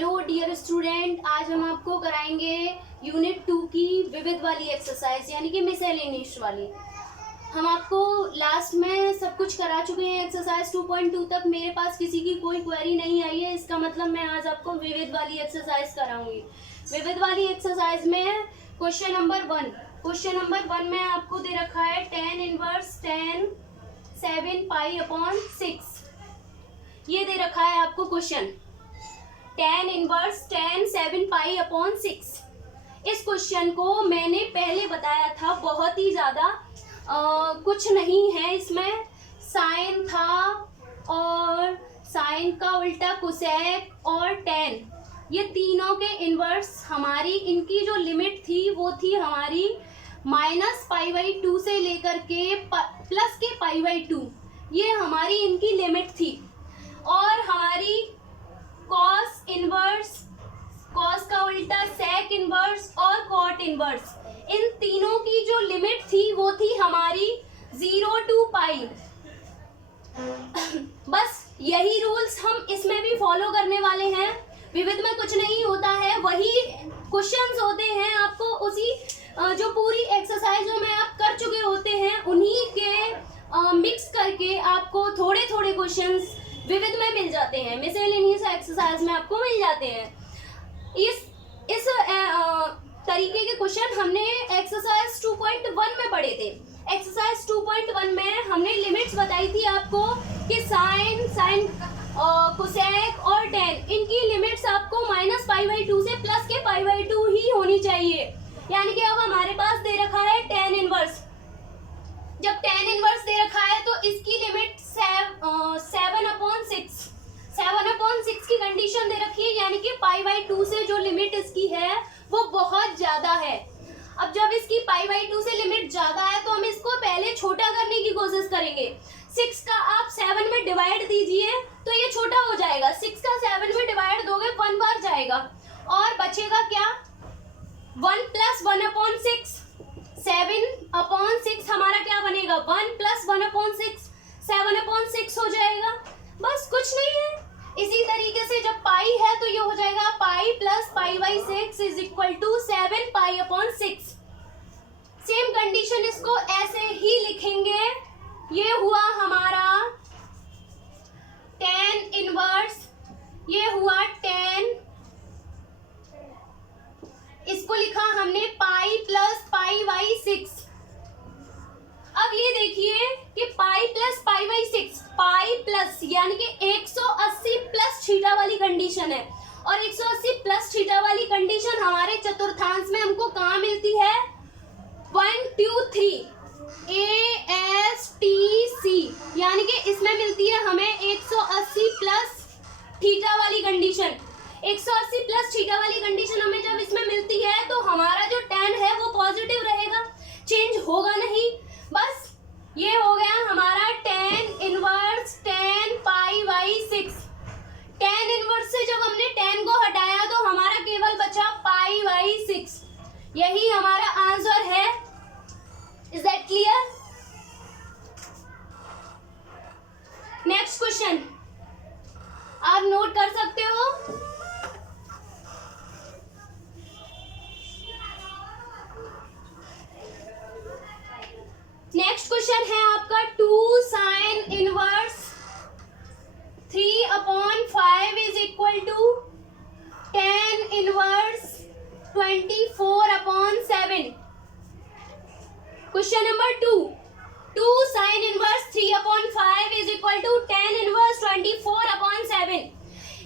Hello dear student, आज हम आपको कराएंगे यूनिट 2 की विविध वाली एक्सरसाइज यानी कि मिसलेनियस वाली। हम आपको लास्ट में सब कुछ करा चुके हैं। एक्सरसाइज 2.2 तक मेरे पास किसी की कोई क्वेरी नहीं आई है, इसका मतलब मैं आज आपको विविध वाली एक्सरसाइज कराऊंगी। विविध वाली एक्सरसाइज में क्वेश्चन नंबर वन में आपको दे रखा है tan इनवर्स tan 7 पाई/6। ये दे रखा है आपको क्वेश्चन tan इनवर्स tan 7 पाई/6। इस क्वेश्चन को मैंने पहले बताया था, बहुत ही ज़्यादा कुछ नहीं है इसमें। साइन था और साइन का उल्टा कोसेक और tan, ये तीनों के इनवर्स हमारी, इनकी जो लिमिट थी वो थी हमारी -π/2 से लेकर के प्लस के π/2। ये हमारी इनकी लिमिट थी। और हमारी कॉस इनवर्स, कॉस का उल्टा सेक इनवर्स और कॉट इनवर्स, इन तीनों की जो लिमिट थी वो थी हमारी 0 to π। बस यही रूल्स हम इसमें भी फॉलो करने वाले हैं। विविध में कुछ नहीं होता है, वही क्वेश्चंस होते हैं। आपको उसी जो पूरी एक्सरसाइज में आप कर चुके होते हैं उन्हीं के मिक्स करके आपको थोड़े थोड़े क्वेश्चंस विविध में मिल जाते हैं, मिसलेनियस एक्सरसाइज में आपको मिल जाते हैं। इस तरीके के क्वेश्चन हमने एक्सरसाइज 2.1 में पढ़े थे। एक्सरसाइज 2.1 में हमने लिमिट्स बताई थी आपको कि साइन कोसेक और tan, इनकी लिमिट्स आपको -π/2 से प्लस के π/2 ही होनी चाहिए। यानी कि अब हमारे पास दे रखा है tan इनवर्स। जब tan इनवर्स दे रखा है तो इसकी लिमिट 7/6 की कंडीशन दे रखी है, यानी कि π/2 से जो लिमिट इसकी है वो बहुत ज्यादा है। अब जब इसकी π/2 से लिमिट ज्यादा है तो हम इसको पहले छोटा करने की कोशिश करेंगे। 6 का आप 7 में डिवाइड दीजिए तो ये छोटा हो जाएगा। 6 का 7 में डिवाइड दोगे 1 बार जाएगा और बचेगा क्या, 1 + 1/6। 7/6 हमारा क्या बनेगा, 1 + 1/6, 7/6 हो जाएगा। बस कुछ नहीं है। इसी तरीके से जब पाई है तो ये हो जाएगा पाई + π/6 = 7 π/6। सेम कंडीशन इसको ऐसे ही लिखेंगे। ये हुआ हमारा tan इनवर्स, ये हुआ tan, इसको लिखा हमने पाई + π/6। अब ये देखिए कि पाई + π/6, पाई प्लस यानी कि 180 प्लस थीटा वाली कंडीशन है। और 180 प्लस थीटा वाली कंडीशन हमारे चतुर्थांश में हमको कहाँ मिलती है, 1 2 3 ASTC, यानी कि इसमें मिलती है हमें 180 प्लस थीटा वाली कंडीशन। 180 प्लस थीटा वाली कंडीशन हमें जब इसमें मिलती है तो हमारा जो tan है वो पॉजिटिव रहेगा, चेंज होगा नहीं। बस ये हो गया हमारा tan inverse tan π/6। tan inverse से जब हमने tan को हटाया तो हमारा केवल बचा π/6। यही हमारा आंसर है। Is that clear? Next question आप नोट कर सकते हो। नेक्स्ट क्वेश्चन है आपका 2 sin inverse 3/5 = tan inverse 24/7। Question number 2 sin inverse 3/5 = tan inverse 24/7।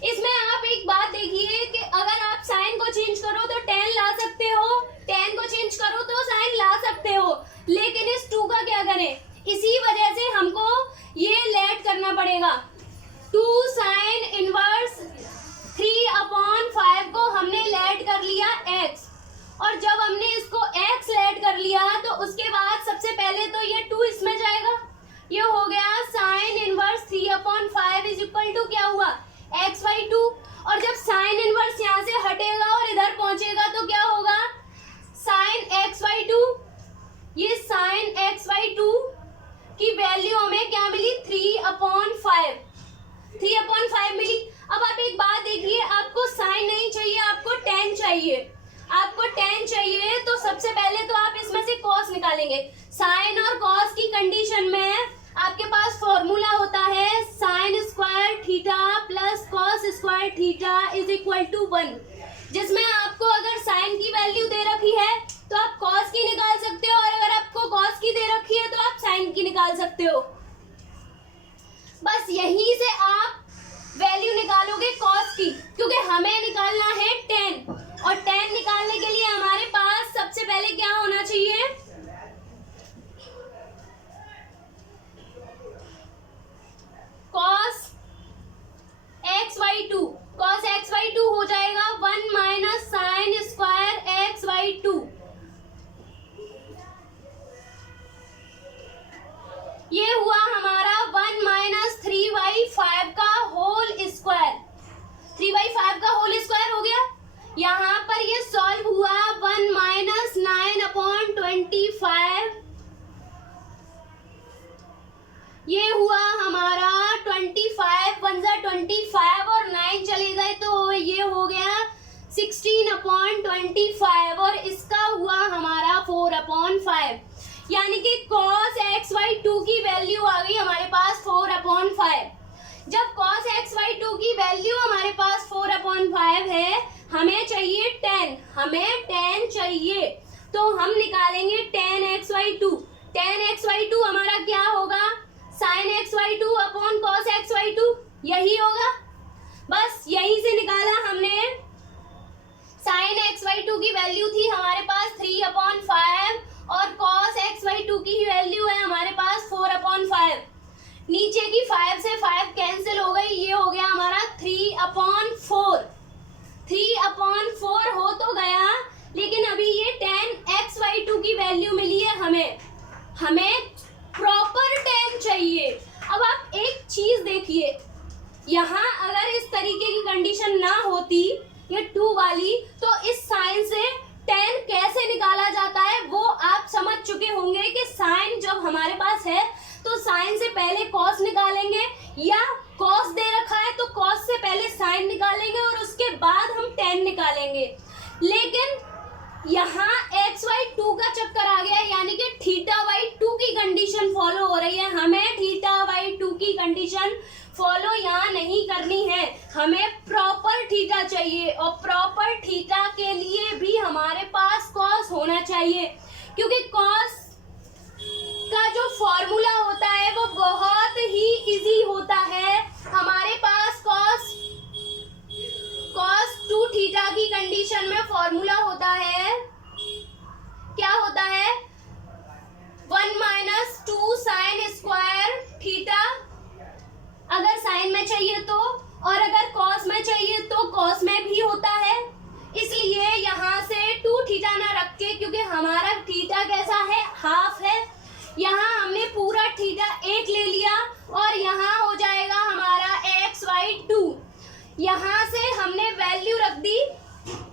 इसमें आप एक बात देखिए कि अगर आप साइन को चेंज करो तो tan ला सकते हो, tan को चेंज करो तो साइन ला सकते हो, लेकिन इस 2 का क्या करें, इसी वजह से हमको ये लेट करना पड़ेगा। 2 sin इनवर्स 3/5 को हमने लेट कर लिया x, और जब हमने इसको x लेट कर लिया तो उसके बाद सबसे पहले तो ये 2 इसमें जाएगा। ये हो गया sin इनवर्स 3/5 = क्या हुआ, x/2। और जब sin इनवर्स यहाँ से हटेगा और इधर पहुंचेगा तो क्या होगा, sin x/2। ये sin x/2 की वैल्यू हमें क्या मिली, 3/5 मिली। अब आप एक बात देखिए, आपको sin चाहिए, आपको tan चाहिए, तो सबसे पहले तो आप इसमें से cos निकालेंगे। साइन और cos की कंडीशन में आपके पास फॉर्मूला होता है sine square theta plus cos square theta is equal to 1, जिसमें आपको अगर साइन की वैल्यू दे रखी है तो आप कॉस की निकाल सकते हो, और अगर आपको कॉस की दे रखी है तो आप साइन की निकाल सकते हो। बस यहीं से आप वैल्यू निकालोगे कॉस की, क्योंकि हमें निकालना है tan, और tan निकालने के लिए हमारे पास सबसे पहले क्या होना चाहिए, cos xy2, cos xy2 हो जाएगा 1 माइनस साइन स्क्वायर xy2। ये हुआ हमारा 1 माइनस 3/5 का होल स्क्वायर, 3/5 का होल स्क्वायर हो गया। यहाँ पर ये सॉल्व हुआ 1 माइनस 9/25, ये हुआ हमारा 25, 1 जा 25 और 9 चले गए तो ये हो गया 16/25, और इसका हुआ हमारा 4/5, यानी कि cos xy2 की वैल्यू आ गई हमारे पास 4/5। जब cos xy2 की वैल्यू हमारे पास 4/5 है, हमें चाहिए tan, हमें tan चाहिए, तो हम निकालेंगे tan xy2। tan xy2 हमारा क्या होगा, sin xy2 upon cos xy2, यही होगा। बस यहीं से निकाला हमने। sin xy2 की वैल्यू थी हमारे पास 3/5 और cos xy2 की वैल्यू है हमारे पास 4/5। नीचे की 5 से 5 कैंसिल हो गई, ये हो गया हमारा 3/4। 3/4 हो तो गया, लेकिन अभी ये tan xy2 की वैल्यू मिली है हमें प्रॉपर tan चाहिए। अब आप एक चीज देखिए, यहाँ अगर इस तरीके की कंडीशन ना होती, ये 2 वाली, तो इस साइन से tan कैसे निकाला जाता है वो आप समझ चुके होंगे कि साइन जब हमारे पास है तो साइन से पहले cos निकालेंगे, या cos दे रखा है तो cos से पहले साइन निकालेंगे और उसके बाद हम tan निकालेंगे। लेकिन यहाँ xy2 का चक्कर आ गया, यानी कि θy2 की कंडीशन फॉलो हो रही है। हमें θy2 की कंडीशन फॉलो यहाँ नहीं करनी है, हमें प्रॉपर थीटा चाहिए, और प्रॉपर थीटा के लिए भी हमारे पास cos होना चाहिए, क्योंकि cos का जो फॉर्मूला होता है वो बहुत ही इजी होता है। हमारे पास cos 2 थीटा की कंडीशन में फॉर्मूला होता है, क्या होता है, 1 माइनस 2 साइन स्क्वायर थीटा, अगर साइन में चाहिए तो, और अगर cos में चाहिए तो cos में भी होता है। इसलिए यहाँ से 2 थीटा ना रख के, क्योंकि हमारा थीटा कैसा है, हाफ है, यहाँ हमने पूरा थीटा 1 ले लिया, और यहाँ हो जाएगा हमारा xy2। यहाँ से हमने वैल्यू रख दी,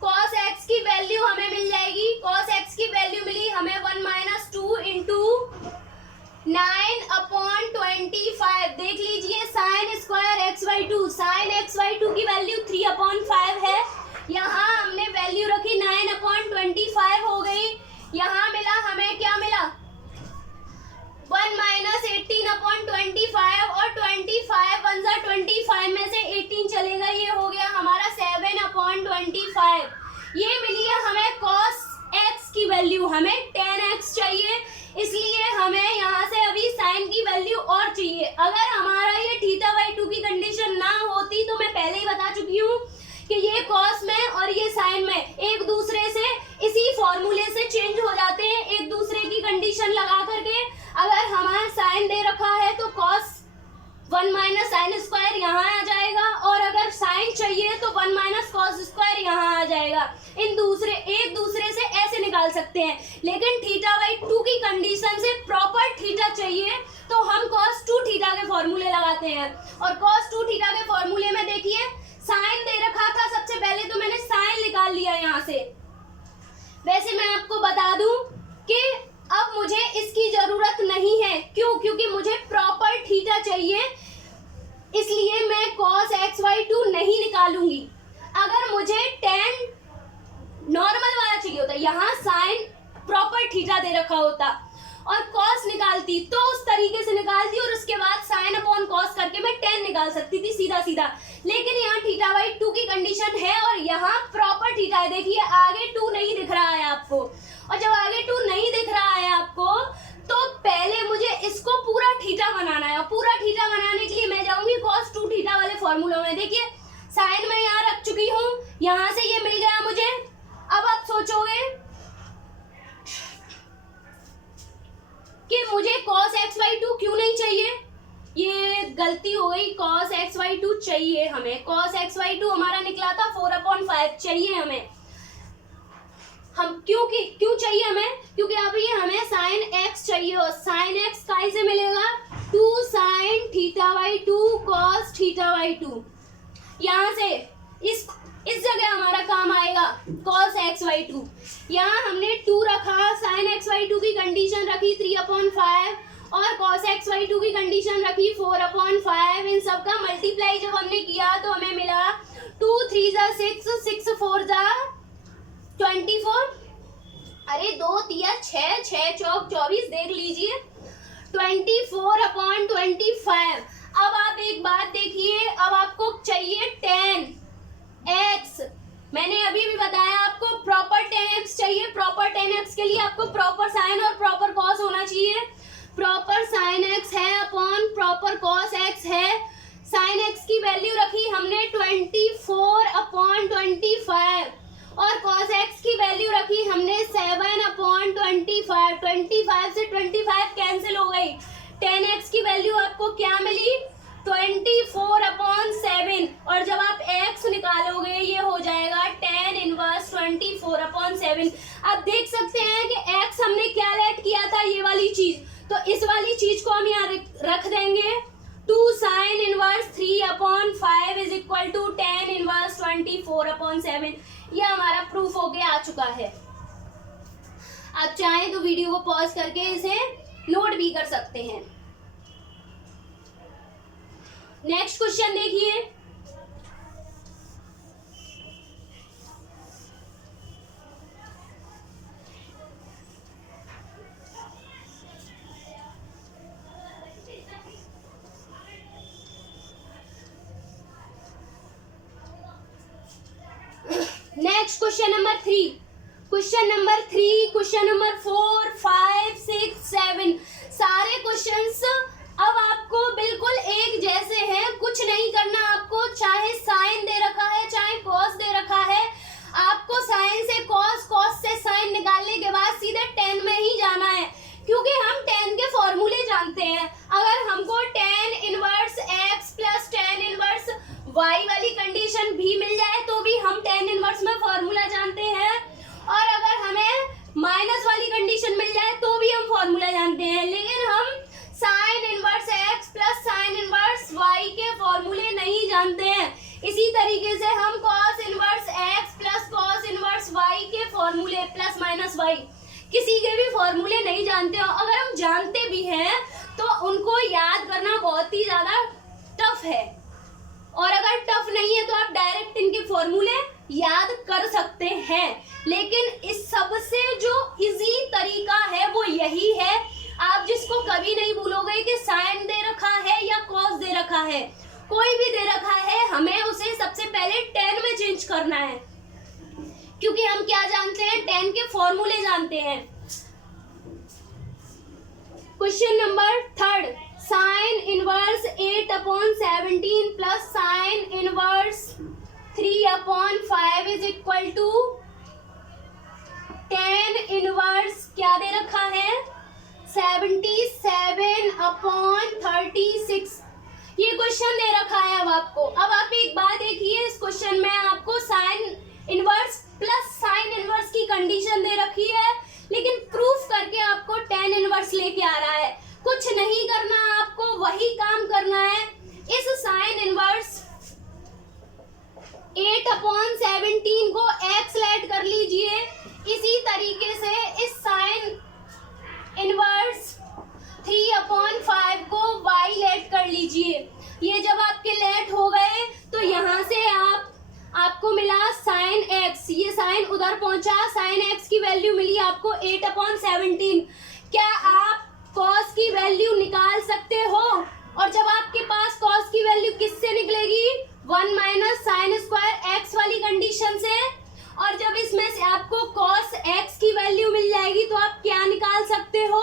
cos x की वैल्यू हमें मिल जाएगी, cos x की वैल्यू मिली हमें 1 माइनस 2 इंटू 9/25। देख लीजिए sine square xy2, sign xy2 की वैल्यू 3/5 है, यहाँ हमने वैल्यू रखी 9/25 हो गई। यहाँ मिला हमें, क्या मिला, 1 माइनस 18/25, और 25 1 जा 25 में से 18 चलेगा, ये हो गया हमारा 7/25। ये मिली है हमें cos x की वैल्यू, हमें tan x चाहिए, इसलिए हमें यहाँ से अभी साइन की वैल्यू और चाहिए। अगर हमारा ये θy2 की कंडीशन ना होती तो मैं पहले ही बता चुकी हूँ कि ये cos में और ये साइन में एक दूसरे से इसी फॉर्मूले से चेंज हो जाते हैं, एक दूसरे की कंडीशन लगा करके। अगर हमारा साइन दे रखा है तो cos 1 माइनस साइन स्क्वायर यहाँ आ जाएगा, और अगर साइन चाहिए तो 1 माइनस cos स्क्वायर यहाँ आ जाएगा। एक दूसरे से ऐसे निकाल सकते हैं, लेकिन θy2 की कंडीशन से प्रॉपर थीटा चाहिए तो हम cos 2 थीटा के फॉर्मूले लगाते हैं। और cos 2 थीटा के फॉर्मूले में देखिए साइन दे रखा था, सबसे पहले तो मैंने साइन निकाल लिया यहाँ से। वैसे मैं आपको बता दूं कि अब मुझे इसकी जरूरत नहीं है, क्यों, क्योंकि मुझे प्रॉपर थीटा चाहिए, इसलिए मैं cos xy2 नहीं निकालूंगी। अगर मुझे tan नॉर्मल वाला चाहिए होता, यहाँ साइन प्रॉपर थीटा दे रखा होता और कॉस निकालती तो उस तरीके से निकालती और उसके बाद साइन अपॉन कॉस करके मैं tan निकाल सकती थी सीधा सीधा, लेकिन यहाँ थीटा बाई 2 की कंडीशन है और यहाँ प्रॉपर थीटा है। देखिए आगे 2 नहीं दिख रहा है आपको, और जब आगे 2 नहीं दिख रहा है आपको तो पहले मुझे इसको पूरा थीटा बनाना है, और पूरा थीटा बनाने के लिए मैं जाऊंगी cos 2 थीटा वाले फॉर्मूला में। देखिए साइन मैं यहाँ रख चुकी हूँ, यहाँ से ये मिल गया मुझे। अब आप सोचोगे कि मुझे cos x/2 क्यों नहीं चाहिए, ये गलती हो गई। cos x/2 चाहिए हमें, cos x/2 हमारा निकला था 4/5 चाहिए हमें। हम क्यों चाहिए हमें, क्योंकि अभी हमें sin x चाहिए और sin x कहाँ से मिलेगा, 2 sin θ/2 cos θ/2। यहाँ से इस जगह हमारा काम आएगा cos x/2। यहाँ हमने 2 रखा, sin x/2 की कंडीशन रखी 3/5 और cos x/2 की कंडीशन रखी 4/5। इन सब का मल्टीप्लाई जब हमने किया तो हमें मिला 2 3 जा 6, 6 4 जा 24, अरे 2 3 6, 6 चौक 24, देख लीजिए 24/25। अब आप एक बात देखिए, अब आपको चाहिए tan x। मैंने अभी भी बताया आपको प्रॉपर tan x चाहिए। प्रॉपर tan x के लिए आपको प्रॉपर साइन और प्रॉपर कॉस होना चाहिए। प्रॉपर साइन x है अपॉन प्रॉपर कॉस x है। साइन x की वैल्यू रखी हमने 24/25 और कॉस x की वैल्यू रखी हमने 7/25। 25 से 25 कैंसिल हो गई। tan x की वैल्यू आपको क्या मिली, 24/7। और जब आप x निकालोगे ये हो जाएगा tan इनवर्स 24/7। अब देख सकते हैं कि x हमने क्या लेट किया था, ये वाली चीज, तो इस वाली चीज को हम यहाँ रख देंगे। 2 sin inverse 3/5 is equal to tan inverse 24/7। ये हमारा प्रूफ होके आ चुका है। आप चाहें तो वीडियो को पॉज करके इसे नोट भी कर सकते हैं। नेक्स्ट क्वेश्चन देखिए, next question number 3, question number 4 5 6 7 सारे क्वेश्चंस अब आपको बिल्कुल एक जैसे हैं। कुछ नहीं करना आपको, चाहे साइन दे रखा है चाहे कॉस दे रखा है, आपको साइन से कॉस, कॉस से साइन निकालने के बाद सीधे tan में ही जाना है, क्योंकि हम tan के फॉर्मूले जानते हैं। अगर हमको tan inverse x plus tan inverse y वाली कंडीशन भी मिल जाए तो भी हम tan इनवर्स में फॉर्मूला जानते हैं, और अगर हमें माइनस वाली कंडीशन मिल जाए तो भी हम फॉर्मूला जानते हैं। लेकिन हम sine inverse x plus sine inverse y के फॉर्मूले नहीं जानते हैं। इसी तरीके से हम cos inverse x plus cos inverse y के फॉर्मूले प्लस माइनस y किसी के भी फॉर्मूले नहीं जानते हो। अगर हम जानते भी हैं तो उनको याद करना बहुत ही ज्यादा टफ है, और अगर टफ नहीं है तो आप डायरेक्ट इनके फॉर्मूले याद कर सकते हैं। लेकिन इस सबसे जो इजी तरीका है वो यही है, आप जिसको कभी नहीं भूलोगे कि साइन दे रखा है या कॉस दे रखा है, कोई भी दे रखा है, हमें उसे सबसे पहले tan में चेंज करना है, क्योंकि हम क्या जानते हैं, tan के फॉर्मूले जानते हैं। Question number 3, sine inverse 8/17 plus sine inverse 3/5 is equal to tan inverse क्या दे रखा है, 77/36। ये क्वेश्चन दे रखा है अब आपको। अब आप एक बात देखिए, इस क्वेश्चन में आपको sine inverse plus sine inverse की कंडीशन दे रखी है, लेकिन प्रूफ करके आपको tan इनवर्स लेके आ रहा है। कुछ नहीं करना, आपको वही काम करना है। इस साइन इनवर्स 8/17 को x लेट कर लीजिए, इसी तरीके से इस साइन इनवर्स 3/5 को y लेट कर लीजिए। ये जब आपके लेट हो गए तो यहाँ से आप आपको मिला साइन एक्स, ये साइन उधर पहुंचा, साइन एक्स की वैल्यू मिली आपको 8/17। क्या आप कॉस की वैल्यू निकाल सकते हो? और जब आपके पास कॉस की वैल्यू किससे निकलेगी? 1 माइनस साइन स्क्वायर एक्स वाली कंडीशन से। और जब इसमें से आपको कॉस एक्स की वैल्यू मिल जाएगी तो आप क्या निकाल सकते हो?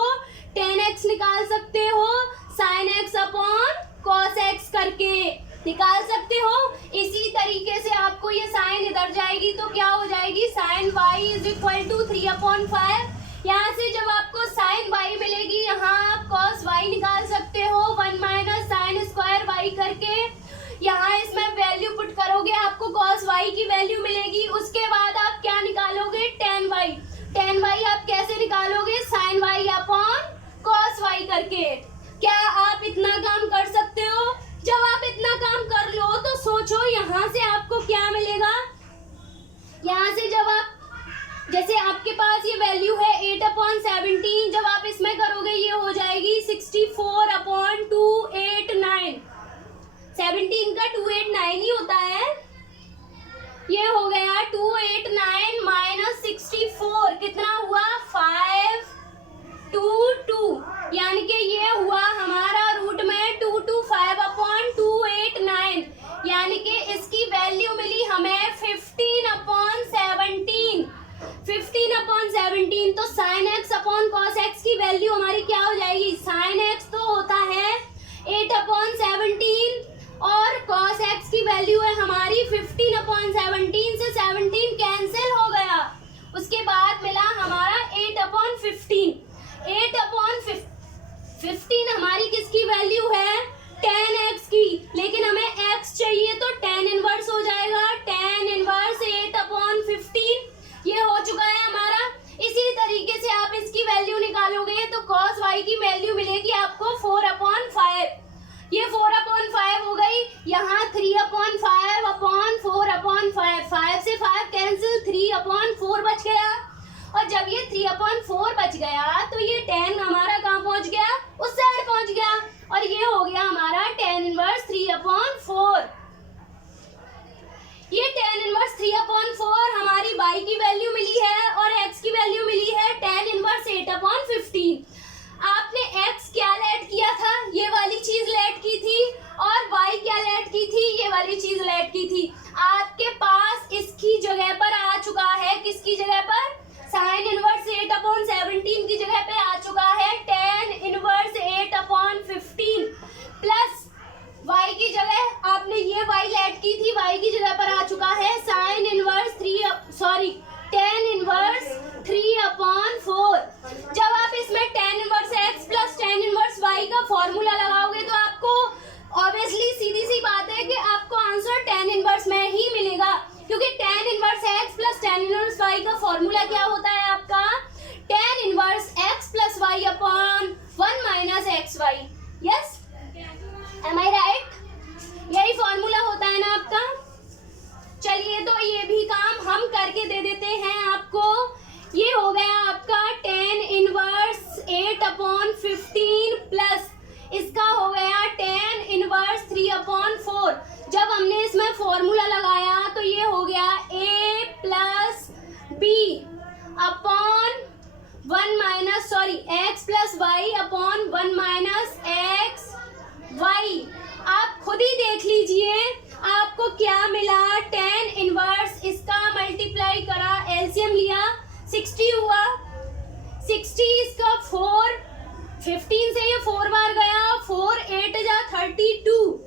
tan x निकाल सकते हो, sine x upon cos x करके निकाल सकते हो। इसी तरीके से आपको ये साइन इधर जाएगी तो क्या हो जाएगी? Sine y is equal to 3/5। यहाँ से जब आपको साइन y मिलेगी, यहाँ आप कॉस y निकाल सकते हो 1 माइनस साइन स्क्वायर y करके। यहाँ इसमें वैल्यू पुट करोगे, आपको कॉस y की वैल्यू मिलेगी। उसके बाद आप क्या निकालोगे? tan y। tan y आप कैसे निकालोगे? Sine y upon cos y करके। क्या आप इतना काम कर सकते हो? जब आप इतना काम कर लो तो सोचो यहाँ से आपको क्या मिलेगा। यहाँ से जब आप, जैसे आपके पास ये वैल्यू है 8/17, जब आप इसमें करोगे ये हो जाएगी 64/289। 17 का 289 ही होता है। ये हो गया 289 माइनस 64, कितना हुआ? 522, यानी कि ये हुआ हमारा रूट में 225/289, यानी कि इसकी वैल्यू मिली हमें 15/17। 15/17 तो sine x upon cos x की वैल्यू हमारी क्या हो जाएगी? साइन एक्स तो होता है 8/17 और कॉस एक्स की वैल्यू है हमारी 15/17 से 17 कैंसिल हो गया। उसके बाद मिला हमारा 8/15। 8/15 हमारी किसकी वैल्यू है? tan x की, लेकिन हमें x चाहिए तो tan इनवर्स हो जाएगा। tan इनवर्स 8/15 ये हो चुका है हमारा। इसी तरीके से आप इसकी वैल्यू निकालोगे तो cos y की वैल्यू मिलेगी आपको 4/5। ये 4/5 हो गई। यहाँ 3/5/4/5, 5 से 5 कैंसिल, 3/4 बच गया। और जब ये 3/4 बच गया तो ये tan हमारा कहाँ पहुंच गया? उस साइड पहुंच गया। और ये हो गया हमारा tan इनवर्स 3/4। ये tan इनवर्स 3/4 हमारी y की वैल्यू मिली है और x की वैल्यू मिली है tan इनवर्स 8/15। आपने x क्या लेट किया था? ये वाली चीज लेट की थी। और y क्या लेट की थी? ये वाली चीज लेट की थी। आपके पास इसकी जगह पर आ चुका है, किसकी जगह पर? साइन इनवर्स 8/17 की जगह पे आ चुका है tan इनवर्स 8/15 प्लस y की जगह आपने ये y लेट की थी, y की जगह पर आ चुका है साइन इनवर्स tan इनवर्स 3/4। जब आप इसमें tan inverse x plus tan inverse y का फॉर्मूला लगाओगे तो आपको ऑब्वियसली सीधी सी बात है कि आपको आंसर tan इनवर्स में ही मिलेगा, क्योंकि tan inverse x plus tan inverse y का फॉर्मूला क्या होता है आपका? tan inverse x plus y upon 1 minus xy। Yes, am I right? यही फॉर्मूला होता है ना आपका। चलिए तो ये भी काम हम करके दे देते हैं आपको। ये हो गया आपका tan इनवर्स 8/15 प्लस इसका हो गया tan इनवर्स 3/4। जब हमने इसमें फॉर्मूला लगाया तो ये हो गया a plus b upon 1 minus x plus y upon 1 minus x y। आप खुद ही देख लीजिए आपको क्या मिला। tan इनवर्स इसका मल्टीप्लाई करा, एलसीएम लिया, 60 हुआ। 60 इसका 4, 15 से ये 4 बार गया, 4 8 जा 32।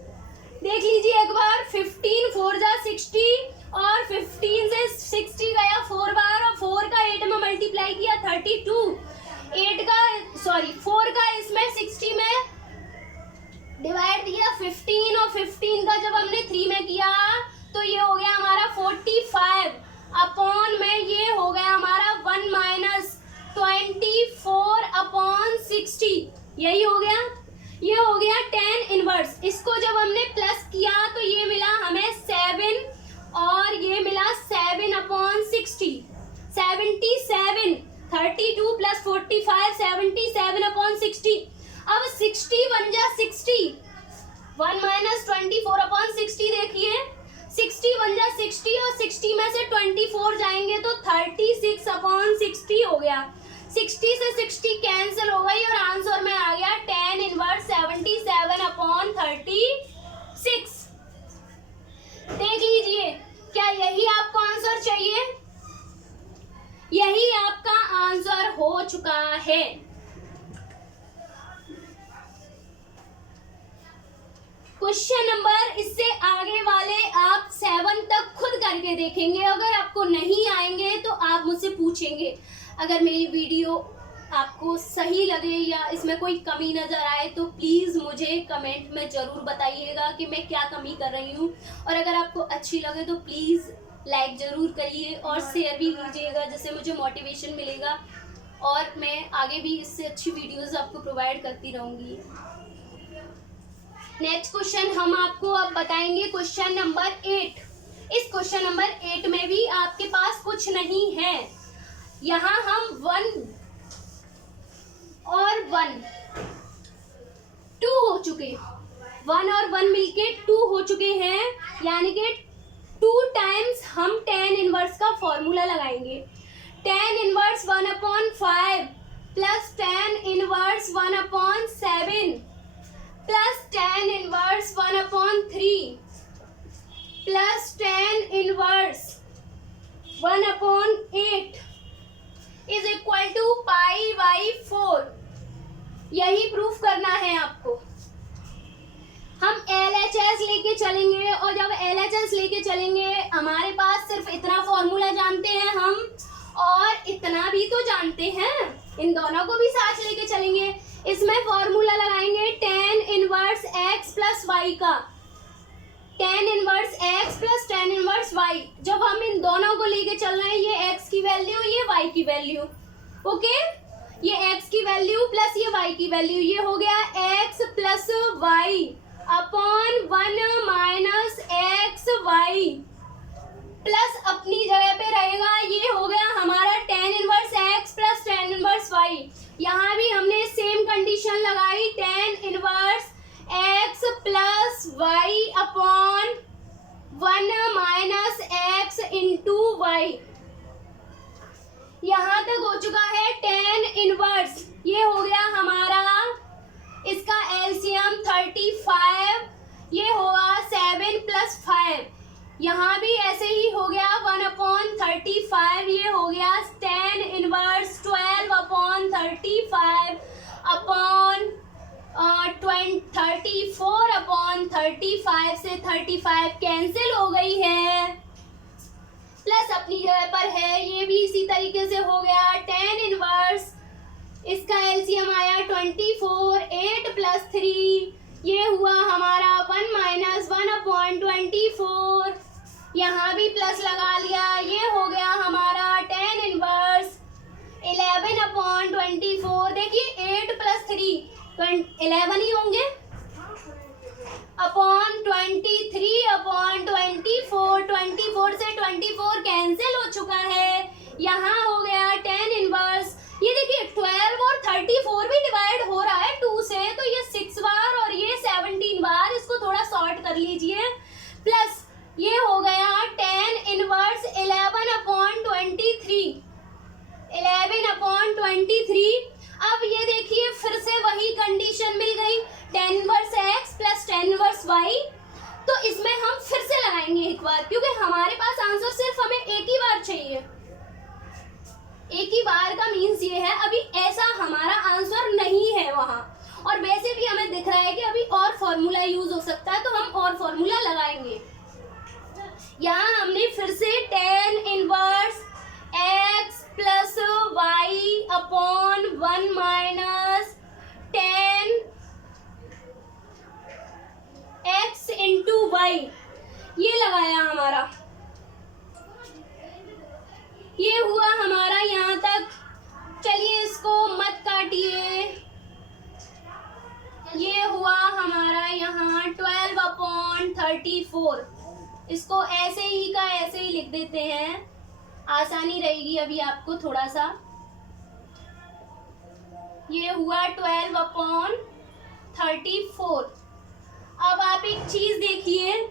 देख लीजिए एक बार, 15 4 जा 60 और 15 से 60 गया 4 बार और 4 का 8 में मल्टीप्लाई किया 32। 4 का इसमें 60 में डिवाइड दिया 15 और 15 का जब हमने 3 में किया तो ये हो गया हमारा 45 अपॉन में ये हो गया हमारा 1 माइनस 24/60। यही हो गया, ये हो गया tan इनवर्स। इसको जब हमने प्लस किया तो ये मिला हमें 7 और ये मिला 7/60। 77, 32 प्लस 45 77/60। अब 60 बन जा 60, 1 माइनस 24/60। देखिए 60 बन जा 60 और 60 से 60 कैंसिल हो गई और आंसर में आ गया tan इनवर्स 77/36। देख लीजिए, क्या यही आपको आंसर चाहिए? यही आपका आंसर हो चुका है। क्वेश्चन नंबर इससे आगे वाले आप 7 तक खुद करके देखेंगे। अगर आपको नहीं आएंगे तो आप मुझसे पूछेंगे। अगर मेरी वीडियो आपको सही लगे या इसमें कोई कमी नज़र आए तो प्लीज़ मुझे कमेंट में ज़रूर बताइएगा कि मैं क्या कमी कर रही हूँ। और अगर आपको अच्छी लगे तो प्लीज़ लाइक ज़रूर करिए और शेयर भी कीजिएगा, जिससे मुझे मोटिवेशन मिलेगा और मैं आगे भी इससे अच्छी वीडियोज़ आपको प्रोवाइड करती रहूँगी। नेक्स्ट क्वेश्चन हम आपको अब बताएंगे क्वेश्चन नंबर 8। इस क्वेश्चन नंबर 8 में भी आपके पास कुछ नहीं है। यहाँ हम 1 और 1 2 हो चुके, 1 और 1 मिलके 2 हो चुके हैं, यानी कि 2 टाइम्स हम tan इनवर्स का फॉर्मूला लगाएंगे। tan inverse 1/5 plus tan inverse 1/7 plus tan inverse 1/3 plus tan inverse 1/8 is equal to π/4। यही प्रूफ करना है आपको। हम LHS लेके चलेंगे और जब LHS लेके चलेंगे हमारे पास सिर्फ इतना फॉर्मूला जानते हैं हम, और इतना भी तो जानते हैं, इन दोनों को भी साथ लेके चलेंगे। इसमें फॉर्मूला लगाएंगे tan inverse x plus y का, tan inverse x plus tan inverse y। जब हम इन दोनों को लेके चल रहे हैं, ये x की वैल्यू, ये y की वैल्यू, ओके, ये x की वैल्यू प्लस ये y की वैल्यू, ये हो गया x plus y upon 1 minus x y, plus अपनी जगह पे रहेगा, ये हो गया हमारा tan inverse x plus tan inverse y। यहाँ भी हमने सेम कंडीशन लगाई, tan inverse x plus y upon 1 minus x into y. यहाँ तक हो चुका है tan इनवर्स, ये हो गया हमारा, इसका एलसीएम 35, ये होगा 7 प्लस 5। यहाँ भी ऐसे ही हो गया 1/35, ये हो गया tan इनवर्स 12/35 अपॉन 34/35 से 35 कैंसिल हो गई है, प्लस अपनी जगह पर है, ये भी इसी तरीके से हो गया tan इनवर्स, इसका एलसीएम आया 24, 8 प्लस 3, ये हुआ हमारा 1 माइनस 1/24। यहाँ भी प्लस लगा लिया, ये हो गया हमारा tan इनवर्स 11/24। देखिए 8 प्लस 3 11 ही होंगे, अपॉन 23/24। 24 से 24 कैंसिल हो चुका है, यहाँ हो गया tan इनवर्स, ये देखिए 12 और 34 भी डिवाइड हो रहा है 2 से, तो ये 6 बार और ये 17 बार, इसको थोड़ा सॉर्ट कर लीजिए, प्लस ये हो गया tan इनवर्स 11/23। 11/23। अब ये देखिए फिर से वही कंडीशन मिल गई, tan inverse x plus tan inverse y। तो इसमें हम फिर से लगाएंगे एक बार, क्योंकि हमारे पास आंसर सिर्फ हमें एक ही बार चाहिए। एक ही बार का मीन्स ये है, अभी ऐसा हमारा आंसर नहीं है वहाँ, और वैसे भी हमें दिख रहा है कि अभी और फॉर्मूला यूज हो सकता है, तो हम और फॉर्मूला लगाएंगे। यहाँ हमने फिर से tan inverse x plus y upon 1 minus tan x into y, ये लगाया हमारा, ये हुआ हमारा यहाँ तक। चलिए इसको मत काटिए, ये हुआ हमारा यहाँ 12/34। इसको ऐसे ही का ऐसे ही लिख देते हैं, आसानी रहेगी अभी आपको थोड़ा सा। ये हुआ 12/34। अब आप एक चीज देखिए,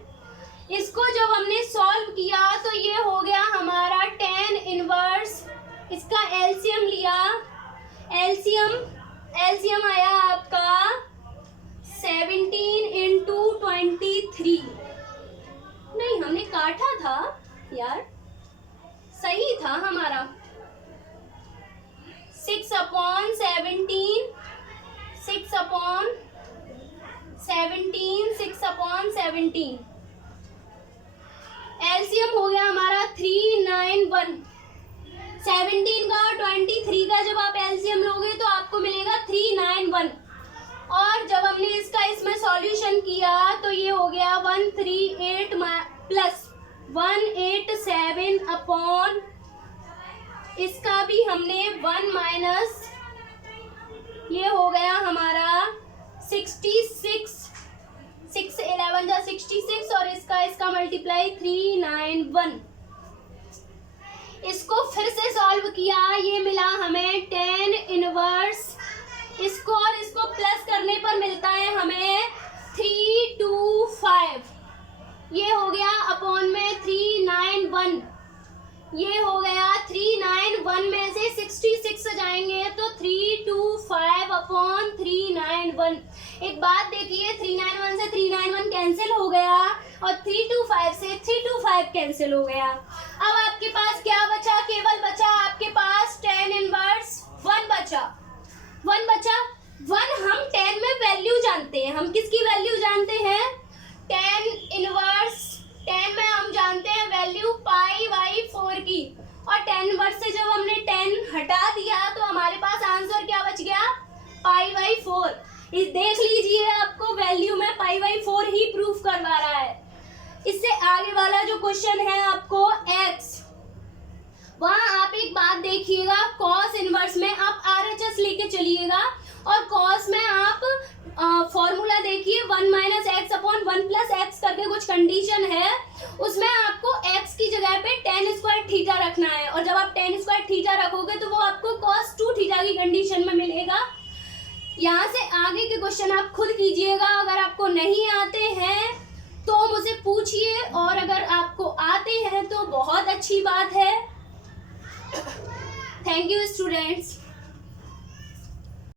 इसको जब हमने सॉल्व किया तो ये हो गया हमारा tan इनवर्स, इसका एलसीएम लिया, एलसीएम आया आपका 17 इंटू 23। नहीं, हमने काटा था यार, सही था हमारा। 6 अपॉन 17, 6 अपॉन 17, 6 अपॉन 17। एलसीएम हो गया हमारा 391। 17 का और 23 का जब आप एलसीएम लोगे तो आपको मिलेगा 391। और जब हमने इसका इसमें सॉल्यूशन किया तो ये हो गया 138 प्लस 187 अपॉन, इसका भी हमने 1 माइनस, ये हो गया हमारा 66, 6 11 जा 66 और इसका मल्टीप्लाई 391। इसको फिर से सॉल्व किया, ये मिला हमें 10 इनवर्स, इसको और इसको प्लस करने पर मिलता है हमें 325। ये हो गया अपॉन में 391, ये हो गया 391 में से 66 जाएंगे तो 325 अपॉन 391। एक बात देखिए, 391 से 391 कैंसिल हो गया और 325 से 325 कैंसिल हो गया। अब आपके पास क्या बचा? केवल बचा आपके पास 10 इनवर्स 1 बचा। 1 बचा। 1 हम 10 में वैल्यू जानते हैं। हम किसकी वैल्यू जानते हैं? 10 इनवर्स 10 में हम जानते हैं वैल्यू पाई बाई 4 की, और 10 इनवर्स से जब हमने 10 हटा दिया तो हमारे पास आंसर क्या बच गया? Pi by 4। इस देख लीजिए, आपको वैल्यू में पाई बाई 4 ही प्रूफ करवा रहा है। इससे आगे वाला जो क्वेश्चन है आपको x, वहां आप एक बात देखिएगा, कॉस इनवर्स में आप RHS लेके चलिएगा और कॉस में आप फॉर्मूला देखिए 1 minus x upon 1 plus x करके कुछ कंडीशन है, उसमें आपको x की जगह पे tan स्क्वायर थीटा रखना है, और जब आप tan स्क्वायर थीटा रखोगे तो वो आपको cos 2 थीटा की कंडीशन में मिलेगा। यहाँ से आगे के क्वेश्चन आप खुद कीजिएगा, अगर आपको नहीं आते हैं तो मुझे पूछिए, और अगर आपको आते हैं तो बहुत अच्छी बात है। Thank you students.